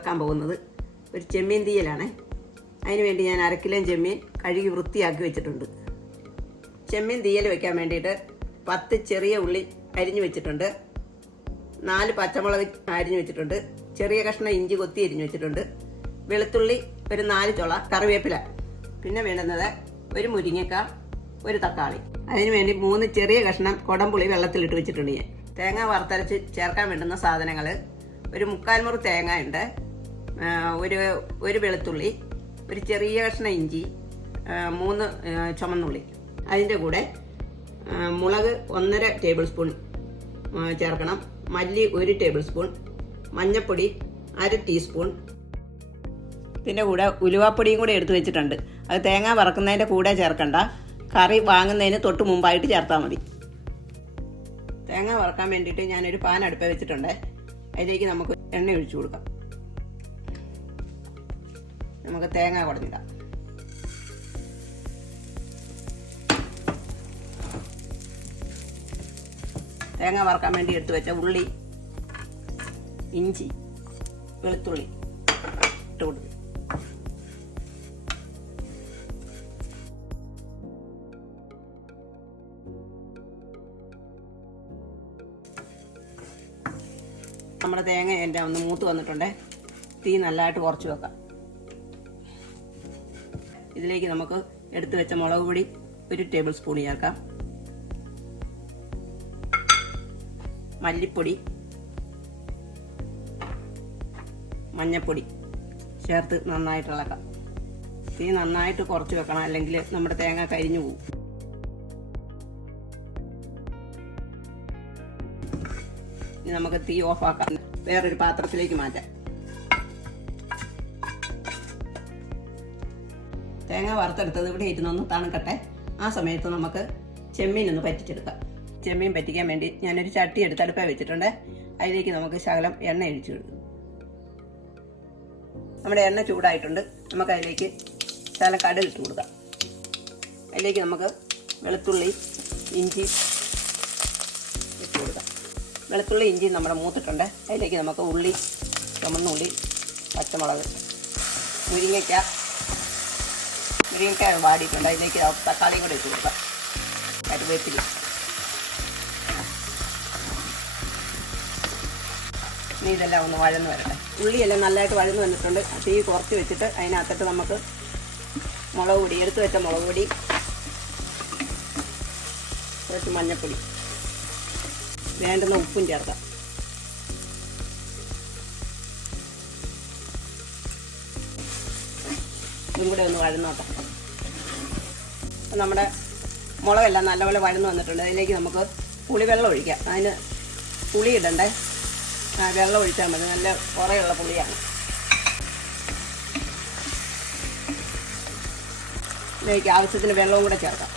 വെക്കാൻ പോകുന്നത് ഒരു ചെമ്മീൻ തീയലാണ്. അതിന് വേണ്ടി ഞാൻ 1/2 കിലോ ചെമ്മീൻ കഴുകി വൃത്തിയാക്കി വെച്ചിട്ടുണ്ട്. ചെമ്മീൻ തീയൽ വെക്കാൻ വേണ്ടിയിട്ട് 10 ചെറിയ ഉള്ളി അരിഞ്ഞു വെച്ചിട്ടുണ്ട്, 4 പച്ചമുളക് അരിഞ്ഞു വെച്ചിട്ടുണ്ട്, ചെറിയ കഷ്ണം ഇഞ്ചി കൊത്തി അരിഞ്ഞു വെച്ചിട്ടുണ്ട്, വെളുത്തുള്ളി ഒരു 4 ചുള, കറിവേപ്പില, പിന്നെ വേണ്ടുന്നത് ഒരു മുരിങ്ങക്ക, ഒരു തക്കാളി. അതിന് വേണ്ടി 3 ചെറിയ കഷ്ണം കൊടംപുളി വെള്ളത്തിലിട്ട് വെച്ചിട്ടുണ്ട്. ഞാൻ തേങ്ങ വറുത്തരച്ച് ചേർക്കാൻ വേണ്ടുന്ന സാധനങ്ങൾ: ഒരു 3/4 മുറി തേങ്ങ ഉണ്ട്, ഒരു വെളുത്തുള്ളി, ഒരു ചെറിയ കഷ്ണം ഇഞ്ചി, 3 ചുമന്നുള്ളി. അതിൻ്റെ കൂടെ മുളക് 1.5 ടേബിൾ സ്പൂൺ ചേർക്കണം, മല്ലി 1 ടേബിൾ സ്പൂൺ, മഞ്ഞൾപ്പൊടി 1/2 ടീസ്പൂൺ. ഇതിൻ്റെ കൂടെ ഉലുവാപ്പൊടിയും കൂടെ എടുത്ത് വെച്ചിട്ടുണ്ട്. അത് തേങ്ങ വറക്കുന്നതിൻ്റെ കൂടെ ചേർക്കണ്ട, കറി വാങ്ങുന്നതിന് തൊട്ട് മുമ്പായിട്ട് ചേർത്താൽ മതി. തേങ്ങ വറക്കാൻ വേണ്ടിയിട്ട് ഞാനൊരു പാൻ അടുപ്പ് വെച്ചിട്ടുണ്ട്. അതിലേക്ക് നമുക്ക് എണ്ണ ഒഴിച്ചു കൊടുക്കാം. നമുക്ക് തേങ്ങ കുടഞ്ഞിടാം. തേങ്ങ വറക്കാൻ വേണ്ടി എടുത്തു വെച്ച ഉള്ളി, ഇഞ്ചി, വെളുത്തുള്ളി ഇട്ട് കൊടുക്കും. നമ്മുടെ തേങ്ങ എൻ്റെ ഒന്ന് മൂത്ത് വന്നിട്ടുണ്ട്. തീ നല്ലതായിട്ട് കുറച്ച് വെക്കാം. ഇതിലേക്ക് നമുക്ക് എടുത്തു വെച്ച മുളക് പൊടി 1 ടേബിൾ സ്പൂൺ ചേർക്കാം, മല്ലിപ്പൊടി, മഞ്ഞൾപ്പൊടി ചേർത്ത് നന്നായിട്ട് ഇളക്കാം. തീ നന്നായിട്ട് കുറച്ച് വെക്കണം, അല്ലെങ്കിൽ നമ്മുടെ തേങ്ങ കരിഞ്ഞു പോകും. ഇനി നമുക്ക് തീ ഓഫാക്കാം, വേറൊരു പാത്രത്തിലേക്ക് മാറ്റാം. തേങ്ങ വറുത്തെടുത്തത് ഇവിടെ ഇരുന്നൊന്ന് തണുക്കട്ടെ. ആ സമയത്ത് നമുക്ക് ചെമ്മീൻ ഒന്ന് പറ്റിച്ചെടുക്കാം. ചെമ്മീൻ പറ്റിക്കാൻ വേണ്ടി ഞാനൊരു ചട്ടി എടുത്ത് അടുപ്പ വെച്ചിട്ടുണ്ട്. അതിലേക്ക് നമുക്ക് ശകലം എണ്ണ ഒഴിച്ചു കൊടുക്കും. നമ്മുടെ എണ്ണ ചൂടായിട്ടുണ്ട്. നമുക്ക് അതിലേക്ക് ശകലം കടുക് ഇട്ട് കൊടുക്കാം. അതിലേക്ക് നമുക്ക് വെളുത്തുള്ളി, ഇഞ്ചി ഇട്ട് കൊടുക്കാം. വെളുത്തുള്ളി ഇഞ്ചി നമ്മുടെ മൂത്തിട്ടുണ്ട്. അതിലേക്ക് നമുക്ക് ഉള്ളി, ചുമന്നുള്ളി, പച്ചമുളക്, മുരിങ്ങയ്ക്ക വാടിയിട്ടുണ്ട്. അതിലേക്ക് തക്കാളിയും കൂടെ ഇട്ട് കൊടുക്കാം, കറിവേപ്പില. ഇനി ഇതെല്ലാം ഒന്ന് വഴന്ന് വരട്ടെ. ഉള്ളിയെല്ലാം നല്ലതായിട്ട് വഴന്ന് വന്നിട്ടുണ്ട്. തീ കുറച്ച് വെച്ചിട്ട് അതിനകത്തിട്ട് നമുക്ക് മുളക് പൊടി, എടുത്ത് വെച്ച മുളക് പൊടി, കുറച്ച് മഞ്ഞൾപ്പൊടി, വേണ്ടുന്ന ഉപ്പും ചേർക്കാം. ഇതും കൂടെ ഒന്ന് വഴന്നോട്ടെ. നമ്മുടെ മുളകെല്ലാം നല്ലപോലെ വഴന്ന് വന്നിട്ടുണ്ട്. അതിലേക്ക് നമുക്ക് പുളിവെള്ളം ഒഴിക്കാം. അതിന് പുളി ഇടണ്ടേ, വെള്ളം ഒഴിച്ചാൽ മതി. നല്ല കുറേയുള്ള പുളിയാണ്. ഇതിലേക്ക് ആവശ്യത്തിന് വെള്ളവും കൂടെ ചേർക്കാം.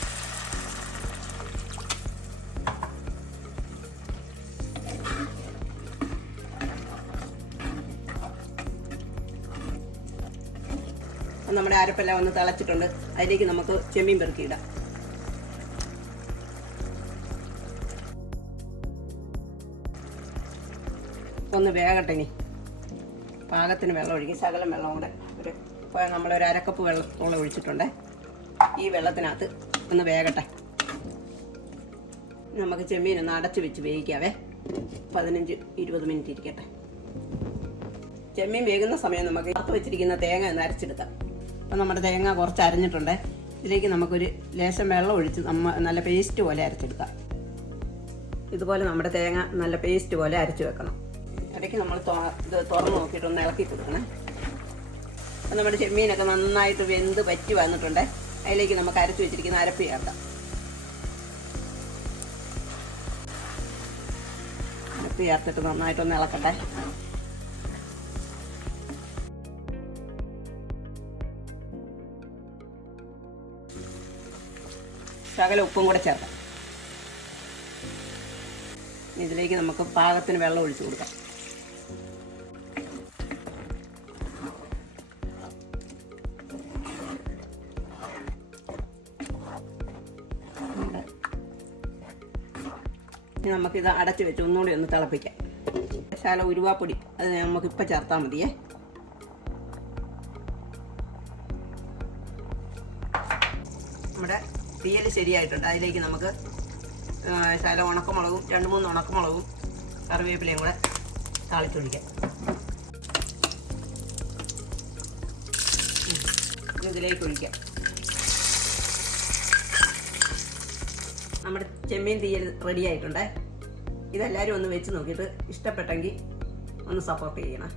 നമ്മുടെ അരപ്പെല്ലാം ഒന്ന് തിളച്ചിട്ടുണ്ട്. അതിലേക്ക് നമുക്ക് ചെമ്മീൻ പെറുക്കിയിടാം. ഒന്ന് വേകട്ടെ. ഇനി പാകത്തിന് വെള്ളം ഒഴിക്കും, ശകലം വെള്ളം കൂടെ. നമ്മളൊരു 1/2 കപ്പ് വെള്ളം ഒഴിച്ചിട്ടുണ്ട്. ഈ വെള്ളത്തിനകത്ത് ഒന്ന് വേകട്ടെ. നമുക്ക് ചെമ്മീൻ ഒന്ന് അടച്ചു വെച്ച് വേവിക്കാവേ. 15-20 മിനിറ്റ് ഇരിക്കട്ടെ. ചെമ്മീൻ വേകുന്ന സമയം നമുക്ക് വറുത്ത് വെച്ചിരിക്കുന്ന തേങ്ങ ഒന്ന് അരച്ചെടുക്കാം. അപ്പം നമ്മുടെ തേങ്ങ കുറച്ച് അരഞ്ഞിട്ടുണ്ട്. ഇതിലേക്ക് നമുക്കൊരു ലേശം വെള്ളം ഒഴിച്ച് നല്ല പേസ്റ്റ് പോലെ അരച്ചെടുക്കാം. ഇതുപോലെ നമ്മുടെ തേങ്ങ നല്ല പേസ്റ്റ് പോലെ അരച്ച് വെക്കണം. ഇടയ്ക്ക് നമ്മൾ ഇത് തുറന്ന് നോക്കിയിട്ട് ഒന്ന് ഇളക്കി കൊടുക്കണേ. അപ്പം നമ്മുടെ ചെമ്മീനൊക്കെ നന്നായിട്ട് വെന്ത് പറ്റി വന്നിട്ടുണ്ട്. അതിലേക്ക് നമുക്ക് അരച്ച് വെച്ചിരിക്കുന്ന അരപ്പ് ചേർക്കാം. അരപ്പ് ചേർത്തിട്ട് നന്നായിട്ടൊന്ന് ഇളക്കട്ടെ. ശകല ഉപ്പും കൂടെ ചേർക്കാം. ഇതിലേക്ക് നമുക്ക് പാകത്തിന് വെള്ളം ഒഴിച്ചു കൊടുക്കാം. ഇനി നമുക്കിത് അടച്ച് വെച്ച് ഒന്നുകൂടി ഒന്ന് തിളപ്പിക്കാം. ശകലം ഉരുവാപ്പൊടി അത് നമുക്കിപ്പോൾ ചേർത്താൽ മതിയേ. നമ്മുടെ തീയൽ ശരിയായിട്ടുണ്ട്. അതിലേക്ക് നമുക്ക് ശകലം ഉണക്കമുളകും 2-3 ഉണക്കമുളകും കറിവേപ്പിലയും കൂടെ താളിച്ചൊഴിക്കാം. ഇതിലേക്ക് ഒഴിക്കാം. നമ്മുടെ ചെമ്മീൻ തീയൽ റെഡി ആയിട്ടുണ്ട്. ഇതെല്ലാവരും ഒന്ന് വെച്ച് നോക്കിയിട്ട് ഇഷ്ടപ്പെട്ടെങ്കിൽ ഒന്ന് സപ്പോർട്ട് ചെയ്യണം.